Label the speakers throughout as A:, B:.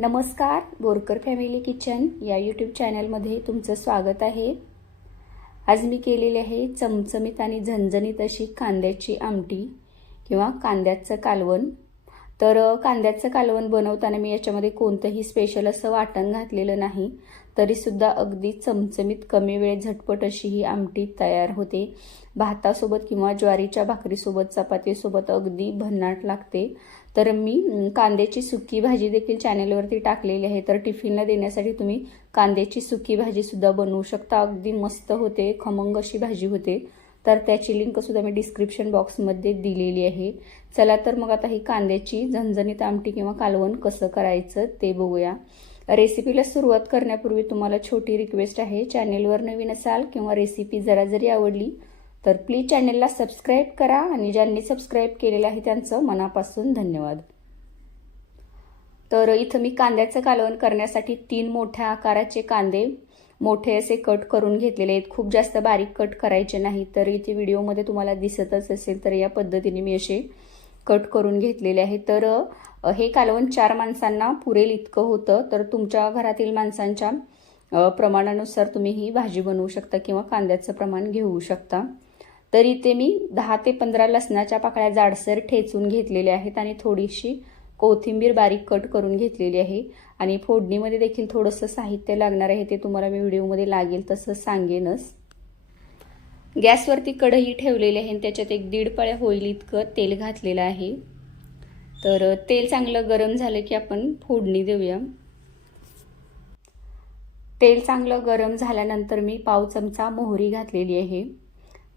A: नमस्कार Borkar family kitchen या YouTube चॅनलमध्ये तुमचं स्वागत आहे. आज मी केलेली आहे चमचमीत आणि झणझणीत अशी कांद्याची आमटी किंवा कांद्याचं कालवण. तर कांद्याचं कालवण बनवताना मी याच्यामध्ये कोणतंही स्पेशल असं वाटण घातलेलं नाही. तरीसुद्धा अगदी चमचमीत कमी वेळेत झटपट अशी ही आमटी तयार होते. भातासोबत किंवा ज्वारीच्या भाकरीसोबत चपातीसोबत अगदी भन्नाट लागते. तर मी कांद्याची सुकी भाजी देखील चॅनेलवरती टाकलेली आहे. तर टिफिनला देण्यासाठी तुम्ही कांद्याची सुकी भाजीसुद्धा बनवू शकता. अगदी मस्त होते खमंग अशी भाजी होते. तर त्याची लिंकसुद्धा मी डिस्क्रिप्शन बॉक्समध्ये दिलेली आहे. चला तर मग आता ही कांद्याची झणझणीत आमटी किंवा कालवण कसं करायचं ते बघूया. रेसिपीला सुरुवात करण्यापूर्वी तुम्हाला छोटी रिक्वेस्ट आहे. चॅनेलवर नवीन असाल किंवा रेसिपी जरा जरी आवडली तर प्लीज चॅनेलला सबस्क्राईब करा आणि ज्यांनी सबस्क्राईब केलेलं आहे त्यांचं मनापासून धन्यवाद. तर इथं मी कांद्याचं कालवण करण्यासाठी तीन मोठ्या आकाराचे कांदे मोठे असे कट करून घेतलेले आहेत. खूप जास्त बारीक कट करायचे नाही. तर इथे व्हिडिओमध्ये तुम्हाला दिसतच असेल तर या पद्धतीने मी असे कट करून घेतलेले आहे. तर हे कालवण चार माणसांना पुरेल इतकं होतं. तर तुमच्या घरातील माणसांच्या प्रमाणानुसार तुम्ही ही भाजी बनवू शकता किंवा कांद्याचं प्रमाण घेऊ शकता. तर इथे मी दहा ते पंधरा लसणाच्या पाकळ्या जाडसर ठेचून घेतलेल्या आहेत आणि थोडीशी कोथिंबीर बारीक कट करून घेतलेली आहे आणि फोडणीमध्ये देखील थोडंसं साहित्य लागणार आहे ते तुम्हाला मी व्हिडिओमध्ये लागेल तसं सांगेनच. गॅसवरती कढई ठेवलेली आहे आणि त्याच्यात एक दीड पळ्या होईल इतकं तेल घातलेलं आहे. तर तेल चांगलं गरम झालं की आपण फोडणी देऊया. तेल चांगलं गरम झाल्यानंतर मी पाव चमचा मोहरी घातलेली आहे.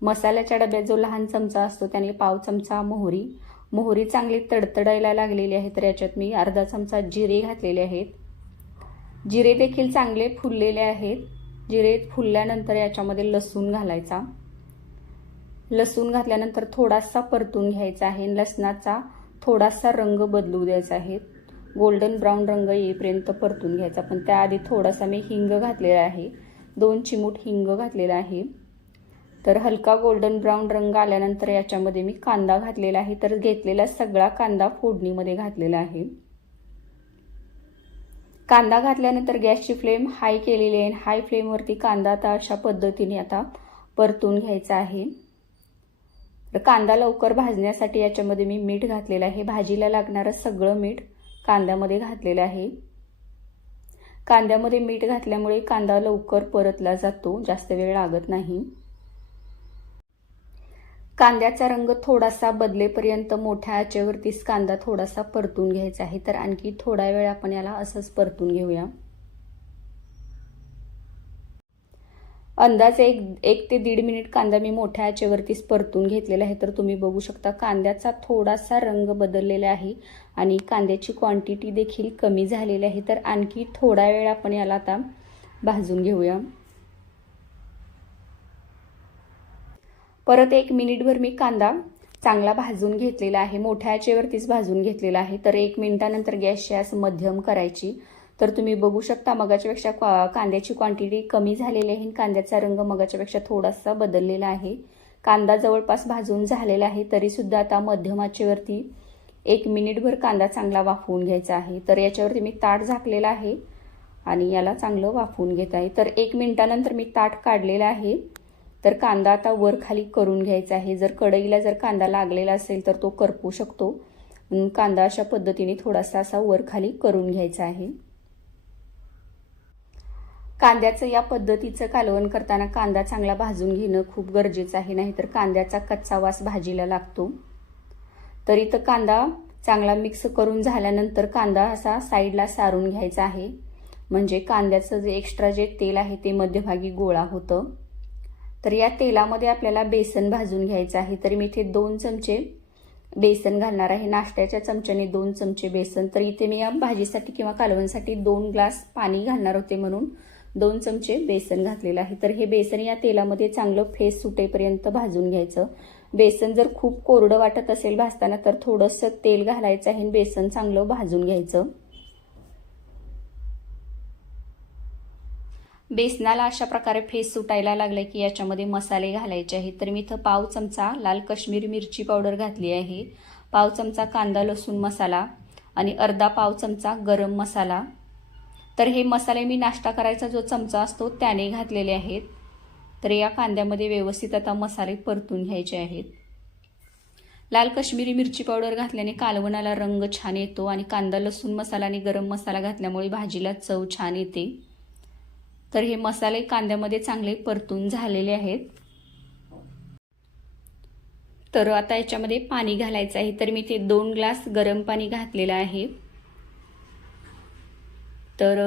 A: मसाल्याच्या डब्यात जो लहान चमचा असतो त्याने पाव चमचा मोहरी मोहरी चांगली तडतडायला लागलेली आहे तर याच्यात मी अर्धा चमचा जिरे घातलेले आहेत. जिरे देखील चांगले फुललेले आहेत. जिरे फुलल्यानंतर याच्यामध्ये लसूण घालायचा. लसूण घातल्यानंतर थोडासा परतून घ्यायचा आहे. लसणाचा थोडासा रंग बदलू द्यायचा आहे. गोल्डन ब्राऊन रंग येईपर्यंत परतून घ्यायचा. पण त्याआधी थोडासा मी हिंग घातलेला आहे. दोन चिमूट हिंग घातलेला आहे. तर हलका गोल्डन ब्राऊन रंग आल्यानंतर याच्यामध्ये मी कांदा घातलेला आहे. तर घेतलेला सगळा कांदा फोडणीमध्ये घातलेला आहे. कांदा घातल्यानंतर गॅसची फ्लेम हाय केलेली आहे हाय फ्लेमवरती कांदा आता अशा पद्धतीने आता परतून घ्यायचा आहे. तर कांदा लवकर भाजण्यासाठी याच्यामध्ये मी मीठ घातलेलं आहे. भाजीला लागणारं सगळं मीठ कांद्यामध्ये घातलेलं आहे. कांद्यामध्ये मीठ घातल्यामुळे कांदा लवकर परतला जातो. जास्त वेळ लागत नाही. कांद्याचा रंग थोडासा बदलेपर्यंत मोठ्या आचेवरतीच कांदा थोडासा परतून घ्यायचा आहे. तर आणखी थोडा वेळ आपण याला असंच परतून घेऊया. अंदाजे एक एक ते दीड मिनिट कांदा मी मोठ्या आचेवरतीच परतून घेतलेला आहे. तर तुम्ही बघू शकता कांद्याचा थोडासा रंग बदललेला आहे आणि कांद्याची क्वांटिटी देखील कमी झालेली आहे. तर आणखी थोडा वेळ आपण याला आता भाजून घेऊया. परत एक मिनिटभर मी कांदा चांगला भाजून घेतलेला आहे मोठ्या आचेवरतीच भाजून घेतलेला आहे. तर एक मिनिटानंतर गॅसची असं मध्यम करायची. तर तुम्ही बघू शकता मगाच्यापेक्षा क्वा कांद्याची क्वांटिटी कमी झालेली आहे आणि कांद्याचा रंग मगाच्यापेक्षा थोडासा बदललेला आहे. कांदा जवळपास भाजून झालेला आहे तरीसुद्धा आता मध्यम आचेवरती एक मिनिटभर कांदा चांगला वाफवून घ्यायचा आहे. तर याच्यावरती मी ताट झाकलेला आहे आणि याला चांगलं वाफवून घेत आहे. तर एक मिनिटानंतर मी ताट काढलेलं आहे. तर कांदा आता वर खाली करून घ्यायचा आहे. जर कढईला जर कांदा लागलेला असेल तर तो करपू शकतो. कांदा अशा पद्धतीने थोडासा असा वर खाली करून घ्यायचा आहे. कांद्याचं या पद्धतीचं कालवण करताना कांदा चांगला भाजून घेणं खूप गरजेचं आहे. नाहीतर कांद्याचा कच्चा वास भाजीला लागतो. तर इथं कांदा चांगला मिक्स करून झाल्यानंतर कांदा असा साईडला सारून घ्यायचा आहे. म्हणजे कांद्याचं जे एक्स्ट्रा जे तेल आहे ते मध्यभागी गोळा होतं. तर या तेलामध्ये आपल्याला बेसन भाजून घ्यायचं आहे. तर मी इथे दोन चमचे बेसन घालणार आहे. नाश्त्याच्या चमच्याने दोन चमचे बेसन. तर इथे मी या भाजीसाठी किंवा कालवणसाठी दोन ग्लास पाणी घालणार होते म्हणून दोन चमचे बेसन घातलेलं आहे. तर हे बेसन या तेलामध्ये चांगलं फेस सुटेपर्यंत भाजून घ्यायचं. बेसन जर खूप कोरडं वाटत असेल भाजताना तर थोडंसं तेल घालायचं आहे आणि बेसन चांगलं भाजून घ्यायचं. बेसनाला अशा प्रकारे फेस सुटायला लागले की याच्यामध्ये मसाले घालायचे आहेत. तर मी इथं पाव चमचा लाल काश्मीरी मिरची पावडर घातली आहे. पाव चमचा कांदा लसूण मसाला आणि अर्धा पाव चमचा गरम मसाला. तर हे मसाले मी नाश्ता करायचा जो चमचा असतो त्याने घातलेले आहेत. तर या कांद्यामध्ये व्यवस्थित आता मसाले परतून घ्यायचे आहेत. लाल काश्मीरी मिरची पावडर घातल्याने कालवणाला रंग छान येतो आणि कांदा लसूण मसाला आणि गरम मसाला घातल्यामुळे भाजीला चव छान येते. तर हे मसाले कांद्यामध्ये चांगले परतून झालेले आहेत. तर आता याच्यामध्ये पाणी घालायचं आहे. तर मी ते दोन ग्लास गरम पाणी घातलेलं आहे. तर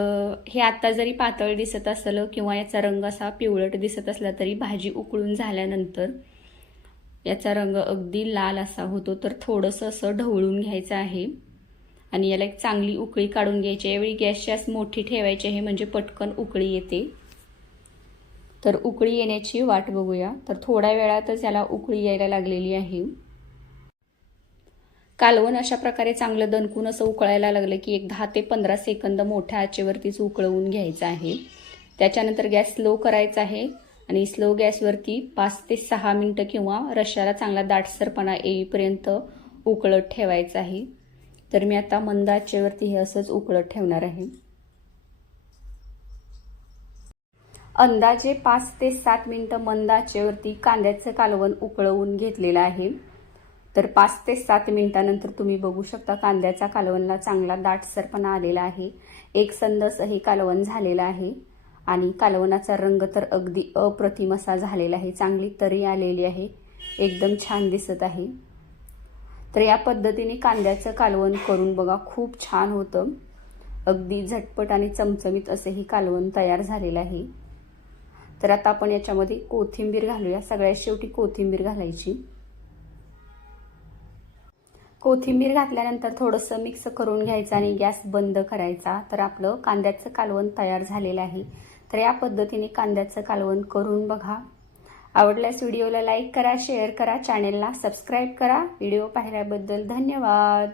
A: हे आता जरी पातळ दिसत असलं किंवा याचा रंग असा पिवळट दिसत असला तरी भाजी उकळून झाल्यानंतर याचा रंग अगदी लाल असा होतो. तर थोडंसं असं ढवळून घ्यायचं आहे. आणि याला एक चांगली उकळी काढून घ्यायची. यावेळी गॅसची जास्त मोठी ठेवायची आहे म्हणजे पटकन उकळी येते. तर उकळी येण्याची वाट बघूया. तर थोड्या वेळातच याला उकळी यायला लागलेली आहे. कालवण अशा प्रकारे चांगलं दणकून असं उकळायला लागलं की एक दहा ते पंधरा सेकंद मोठ्या आचेवरतीच उकळवून घ्यायचं आहे. त्याच्यानंतर गॅस स्लो करायचा आहे आणि स्लो गॅसवरती पाच ते सहा मिनटं किंवा रश्याला चांगला दाटसरपणा येईपर्यंत उकळत ठेवायचं आहे. तर मी आता मंद आचेवरती हे असंच उकळत ठेवणार आहे. अंदाजे पाच ते सात मिनटं मंद आचेवरती कांद्याचं कालवण उकळवून घेतलेलं आहे. तर पाच ते सात मिनिटानंतर तुम्ही बघू शकता कांद्याचा कालवणला चांगला दाटसरपणा आलेला आहे. एक संदस हे कालवण झालेलं आहे. आणि कालवणाचा रंग तर अगदी अप्रतिम असा झालेला आहे. चांगली तरी आलेली आहे. एकदम छान दिसत आहे. तर या पद्धतीने कांद्याचं कालवण करून बघा खूप छान होतं. अगदी झटपट आणि चमचमीत असे हे कालवण तयार झालेलं आहे. तर आता आपण याच्यामध्ये कोथिंबीर घालूया. सगळ्यात शेवटी कोथिंबीर घालायची. कोथिंबीर घातल्यानंतर थोडंसं मिक्स करून घ्यायचं आणि गॅस बंद करायचा. तर आपलं कांद्याचं कालवण तयार झालेलं आहे. तर या पद्धतीने कांद्याचं कालवण करून बघा. आवडल्यास व्हिडिओला लाईक करा शेअर करा चॅनेलला सबस्क्राईब करा. व्हिडिओ पाहिल्याबद्दल धन्यवाद.